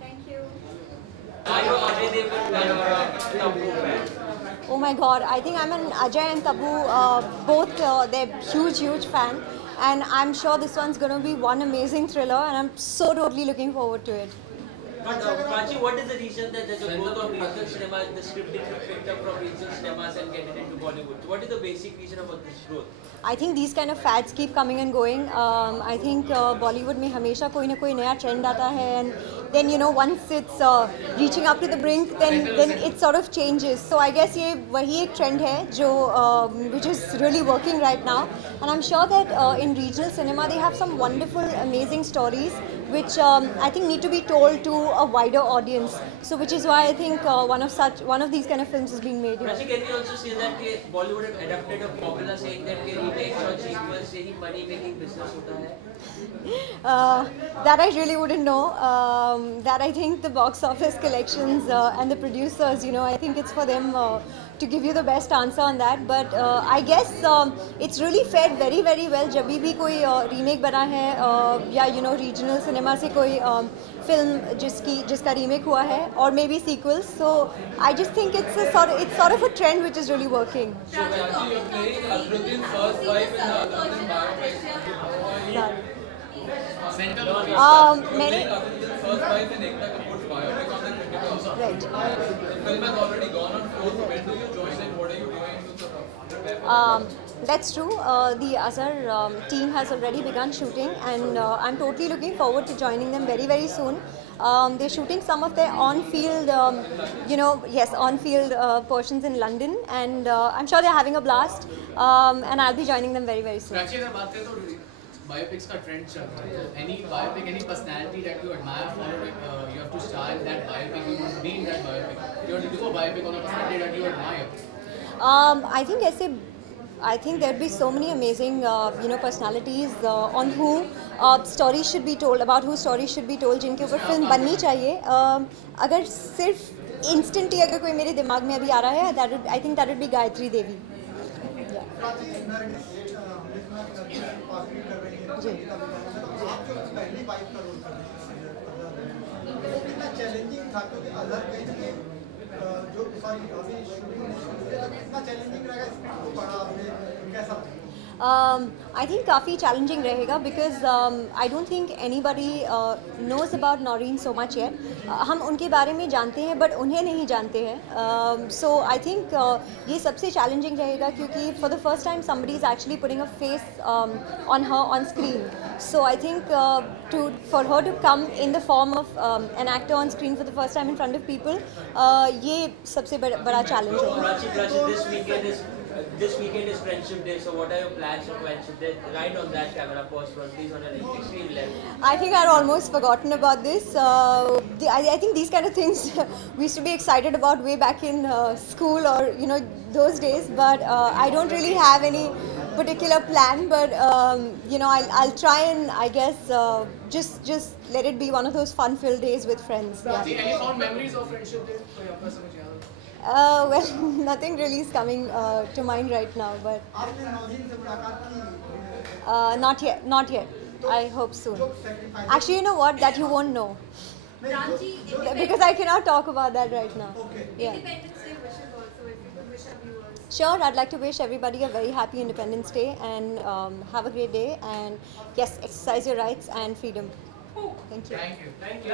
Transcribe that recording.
Thank you. Are you Ajay Devgn fan or a Tabu fan? Oh my God, I think I'm an Ajay and Tabu, both they're huge fan, and I'm sure this one's gonna be one amazing thriller, and I'm so totally looking forward to it. But Prachi, what is the reason that there's a growth of regional cinema, the script is picked up from regional cinemas and get it into Bollywood? So what is the basic reason about this growth? I think these kind of fads keep coming and going. I think Bollywood में हमेशा कोई ना कोई नया trend आता है, and then once it's reaching up to the brink, then it sort of changes. So I guess ये वही एक trend है जो which is really working right now, and I'm sure that in regional cinema they have some wonderful, amazing stories which I think need to be told to a wider audience. So which is why I think one of these kind of films is being made here. Prachi, can we also say that Bollywood have adapted a formula saying that remakes or sequels से ही money making business होता है? That I really wouldn't know. That I think the box office collections and the producers, I think it's for them to give you the best answer on that. But I guess it's really fared very well. जब भी कोई remake बना है या regional cinema से कोई film जिसका remake हुआ है, or maybe sequels. So I just think it's sort of a trend which is really working. So Prachi, you're playing Azharuddin's first wife in the Azharuddin biopic. Many. Azharuddin's first wife in Ekta Kapoor's biopic on the cricketer. Right. The film has already gone on tour. So when do you join it? What are you doing to sort of prepare for it? That's true. The Azhar team has already begun shooting, and I'm totally looking forward to joining them very soon. They're shooting some of their on-field, on-field portions in London, and I'm sure they're having a blast. And I'll be joining them very soon. Prachi, अगर बात करें तो biopics का trend चल रहा है. Any biopic, any personality that you admire, follow it. You have to star in that biopic. You want to be in that biopic. You have to do a biopic on a personality that you admire. I think there'd be so many amazing, personalities on who stories should be told, about who stories should be told, जिनके ऊपर film बननी चाहिए. अगर सिर्फ instantly अगर कोई मेरे दिमाग में अभी आ रहा है, I think that would be Gayatri Devi. Challenging था क्योंकि अदर कहीं ना कहीं जो सॉरी अभी शूटिंग नहीं शुरू हुई है तो कितना चैलेंजिंग रहेगा स्क्रिप्ट को पढ़ा आपने कैसा I think काफ़ी challenging रहेगा because I don't think anybody knows about Noreen so much yet. हम उनके बारे में जानते हैं but उन्हें नहीं जानते हैं. So I think ये सबसे challenging रहेगा क्योंकि for the first time somebody is actually putting a face on her on screen. So I think for her to come in the form of an actor on screen for the first time in front of people, ये सबसे बड़ा challenge होगा. Prachi, this weekend is Friendship Day, so what are your plans for Friendship Day? Right on that camera, pause for please on an extreme level. I think I'd almost forgotten about this. I think these kind of things we used to be excited about way back in school or those days, but I don't really have any particular plan. But I'll try and I guess just let it be one of those fun-filled days with friends. Yeah. Any fond memories of Friendship Day for your person? Well, nothing really is coming to mind right now, but not yet. I hope soon. Actually, you know what? That you won't know. Because I cannot talk about that right now. Yeah. Independence Day wishes also, if you could wish our viewers. Sure, I'd like to wish everybody a very happy Independence Day and have a great day. And yes, exercise your rights and freedom. Thank you. Thank you.